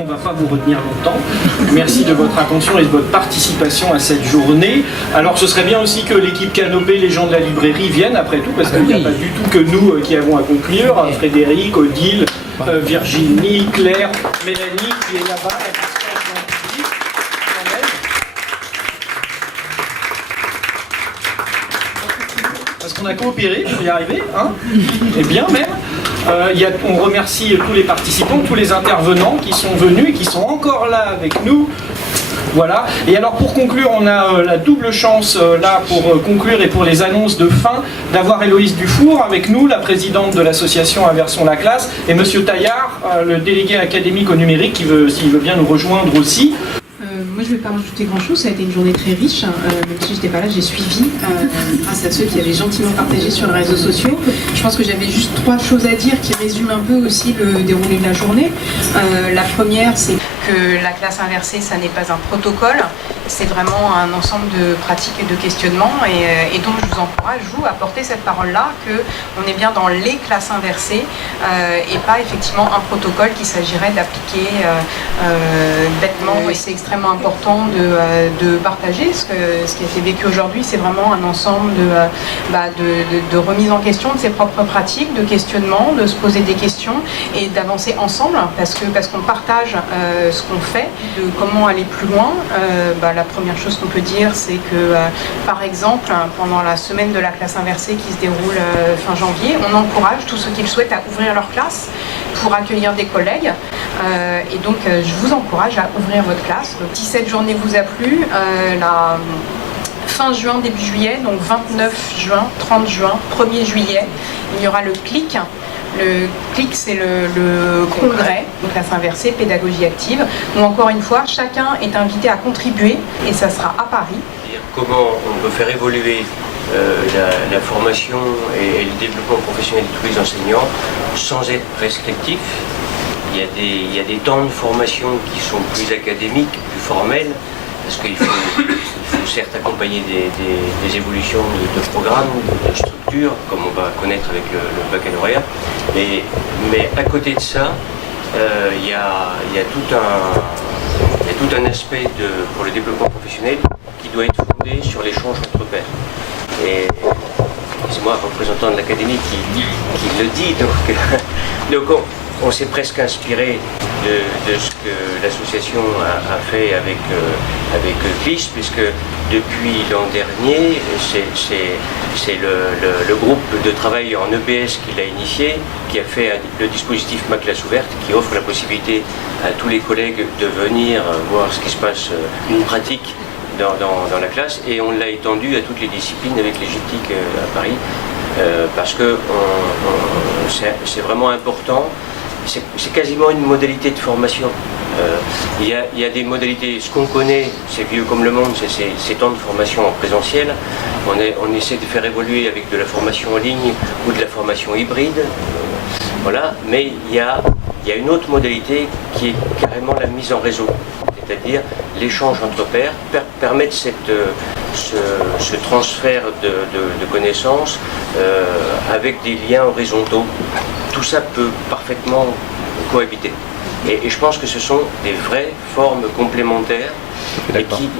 On ne va pas vous retenir longtemps. Merci de votre attention et de votre participation à cette journée. Alors ce serait bien aussi que l'équipe Canopée, les gens de la librairie viennent après tout, parce qu'il n'y a pas du tout que nous qui avons à conclure. Frédéric, Odile, Virginie, Claire, Mélanie qui est là-bas. Parce qu'on a coopéré pour y arriver, hein, et bien même. On remercie tous les participants, tous les intervenants qui sont venus et qui sont encore là avec nous. Voilà. Et alors pour conclure, on a la double chance là pour conclure et pour les annonces de fin d'avoir Héloïse Dufour avec nous, la présidente de l'association Inversons la classe, et Monsieur Taillard, le délégué académique au numérique, qui s'il veut bien nous rejoindre aussi. Moi je ne vais pas rajouter grand chose, ça a été une journée très riche, même si je n'étais pas là, j'ai suivi grâce à ceux qui avaient gentiment partagé sur les réseaux sociaux. Je pense que j'avais juste 3 choses à dire qui résument un peu aussi le déroulé de la journée. La première, c'est que la classe inversée, ça n'est pas un protocole, c'est vraiment un ensemble de pratiques et de questionnements, et donc je vous encourage, vous, à porter cette parole-là, qu'on est bien dans les classes inversées et pas effectivement un protocole qu'il s'agirait d'appliquer bêtement. Et c'est extrêmement important de partager ce qui a été vécu aujourd'hui. C'est vraiment un ensemble de remise en question de ses propres pratiques, de questionnement, de se poser des questions et d'avancer ensemble, parce qu'on partage ce qu'on fait, de comment aller plus loin. La première chose qu'on peut dire, c'est que par exemple, pendant la semaine de la classe inversée qui se déroule fin janvier, on encourage tous ceux qui le souhaitent à ouvrir leur classe pour accueillir des collègues. Et donc je vous encourage à ouvrir votre classe. Donc, si cette journée vous a plu, la fin juin, début juillet, donc 29 juin, 30 juin, 1er juillet, il y aura le CLIC. Le CLIC, c'est le congrès, donc classe inversée, pédagogie active. Donc encore une fois, chacun est invité à contribuer et ça sera à Paris. Comment on peut faire évoluer la formation et le développement professionnel de tous les enseignants sans être prescriptif. Il y a des temps de formation qui sont plus académiques, plus formels, parce qu'il faut certes accompagner des évolutions de programmes, de structures, comme on va connaître avec le baccalauréat, mais à côté de ça, il y a tout un aspect pour le développement professionnel qui doit être fondé sur l'échange entre pairs. Et c'est moi, représentant de l'académie, qui le dit, donc on s'est presque inspiré de ce que l'association a fait avec CLIS, puisque depuis l'an dernier, c'est le groupe de travail en EBS qui l'a initié, qui a fait le dispositif Ma classe ouverte, qui offre la possibilité à tous les collègues de venir voir ce qui se passe, une pratique dans la classe, et on l'a étendu à toutes les disciplines avec les GITIC à Paris, parce que c'est vraiment important. C'est quasiment une modalité de formation. Il y a des modalités, ce qu'on connaît, c'est vieux comme le monde, c'est ces temps de formation en présentiel. On essaie de faire évoluer avec de la formation en ligne ou de la formation hybride. Voilà. Mais il y a une autre modalité qui est carrément la mise en réseau, c'est-à-dire l'échange entre pairs, permettre ce transfert de connaissances avec des liens horizontaux. Tout ça peut parfaitement cohabiter. Et je pense que ce sont des vraies formes complémentaires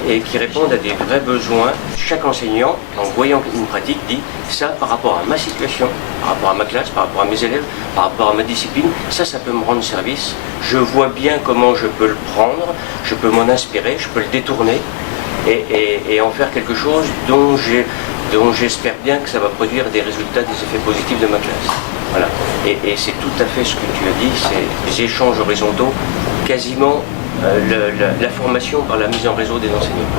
et qui répondent à des vrais besoins. Chaque enseignant, en voyant une pratique, dit ça par rapport à ma situation, par rapport à ma classe, par rapport à mes élèves, par rapport à ma discipline, ça peut me rendre service. Je vois bien comment je peux le prendre, je peux m'en inspirer, je peux le détourner et en faire quelque chose dont j'espère bien que ça va produire des résultats, des effets positifs de ma classe. Voilà. Et c'est tout à fait ce que tu as dit, c'est les échanges horizontaux, quasiment la formation par la mise en réseau des enseignants.